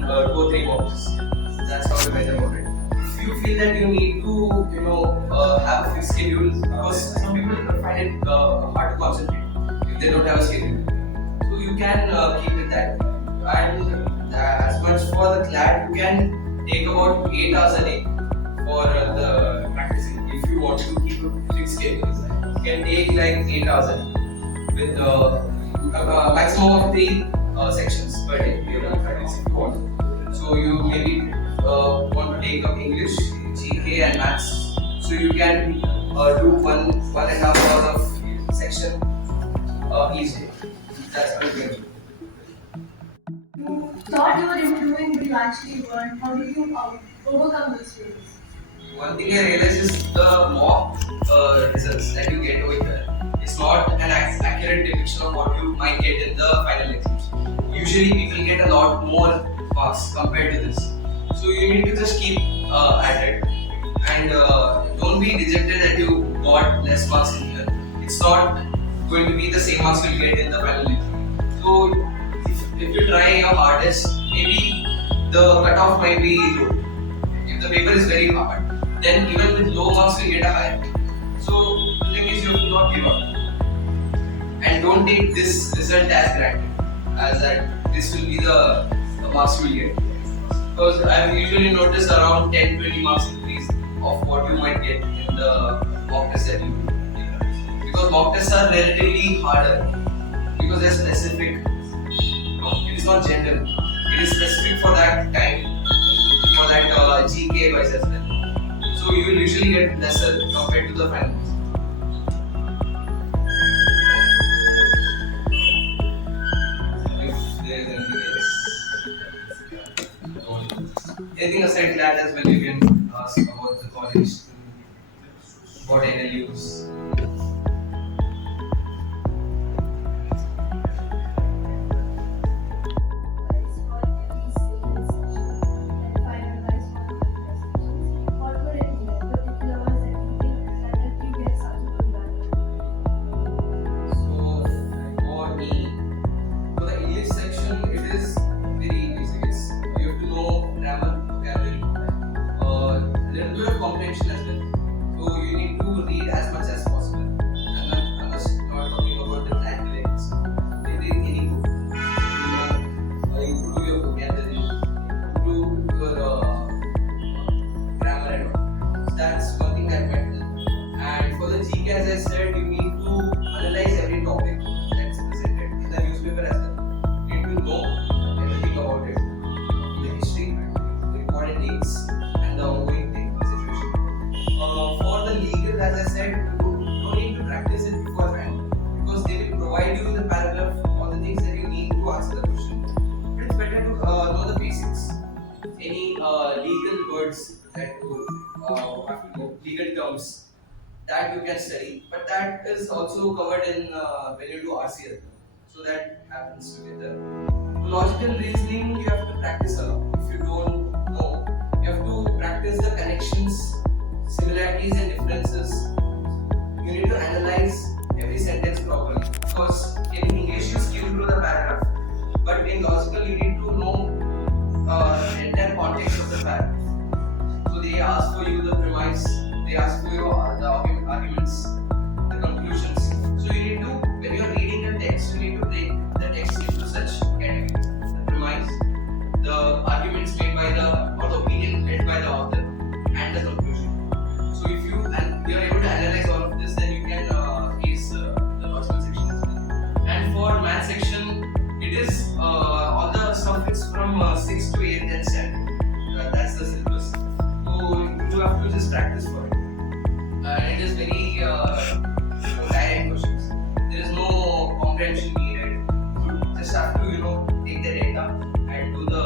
2 or 3 boxes. That's how we measure about it. If you feel that you need to, have a fixed schedule, because some people find it hard to concentrate if they don't have a schedule. So you can keep it that way. And as much for the CLAT, you can take about 8 hours a day for the practicing. If you want to keep a fixed schedule, you can take like 8 hours a day with a maximum of 3 sections per day. You can practice if you want. So you maybe want to take up English, GK, and maths. So you can do 1.5 hours of section each day. That's how you can do. You thought you were improving, but you actually weren't. How did you overcome those feelings? One thing I realized is the mock results that you get over here. It's not an accurate depiction of what you might get in the final exams. Usually people get a lot more marks compared to this. So you need to just keep at it, and don't be dejected that you got less marks in here. It's not going to be the same marks you'll get in the final exam. So if you try your hardest, maybe the cutoff might be low. If the paper is very hard, then even with low marks you get a higher. So the thing is, you have to not give up, and don't take this result as granted, as that this will be the marks you will get. Because I've usually noticed around 10-20 marks increase of what you might get in the mock test that you do. Because mock tests are relatively harder because they're specific. It is not general. It is specific for that time, for that GK wise as well. So you will usually get lesser compared to the finals. If there is anything aside CLAT as well, you can ask about the college, what NLUs. Comprehension as well. So you need to read as much as possible. I'm just not talking about the calculations. Read any book. Improve your vocabulary, improve your grammar and all. So that's one thing that matters. And for the GK, as I said, you need to analyze every topic that's presented in the newspaper as well. You need to know everything about it, the history, the important dates, and the ongoing thing. For the legal, as I said, you don't need to practice it beforehand, because they will provide you the paragraph, all the things that you need to answer the question. But it's better to know the basics. Any legal words that you have to know, legal terms that you can study, but that is also covered in when you do RCL. So that happens together. Logical reasoning, you have to practice a lot. If you don't know, you have to practice the connections, similarities and differences. You need to analyze every sentence properly, because in English you skim through the paragraph, but in logical you need to know the entire context of the paragraph. So they ask for you the premise, they ask for you the arguments, the conclusions. So you need to, when you are reading a text, you need to break the text into such categories: the premise, the arguments made by the, or the opinion made by the author, and the conclusion. So if you are able to analyze all of this, then you can ace the logical section as well. And for math section, it is all the stuff is from 6th to 8th and standard. That's the syllabus. So you have to just practice for it. It is very direct questions. There is no comprehension needed. You just have to take the data and do the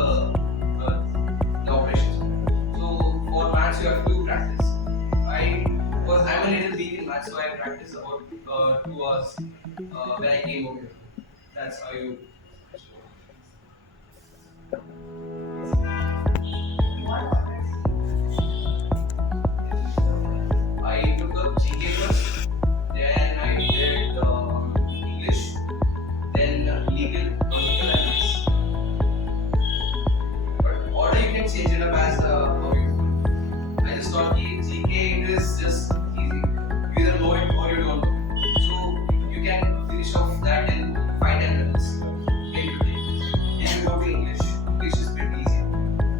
operations. So for maths, you have to practice. Because I'm a little weak in maths, so I practiced about 2 hours when I came over here. That's how you. I took up GK first, then I did English, then legal, logical, and maths. But change it up as how you want. I just thought GK it is just easy. You either know it or you don't know it. So you can finish off that in 5-10 minutes. Maybe 15 minutes. Then you go to English. English is pretty easy.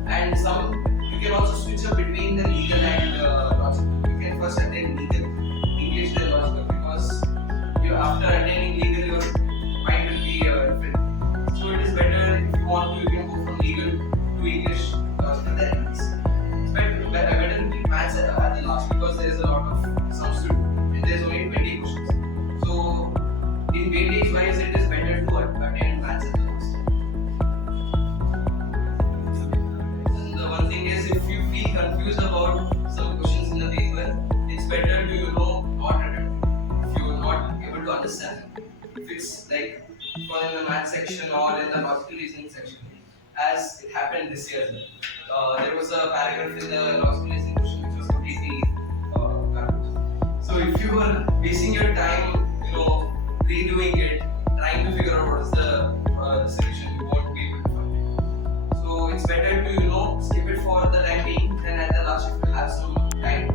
And some you can also switch up between the legal and logical. You can first attend legal, English then logical, because you after attending legal your mind will be different. So it is better if you want to, you can go from legal to English, logical then English. It's better to keep maths at the last because there is a lot of sums to do and there is only 20 questions. So in weightage wise it is better to attend maths at the last. And the one thing is, if you feel confused about some questions in the paper, it's better to not attempt if you are not able to understand. If it's like for in the math section or in the logical reasoning section, as it happened this year, there was a paragraph in the logical reasoning question which was completely garbage. So if you are wasting your time, redoing it, trying to figure out what is the solution, you won't be able to find it. So it's better to skip it for the time being, and at the last if you have some time,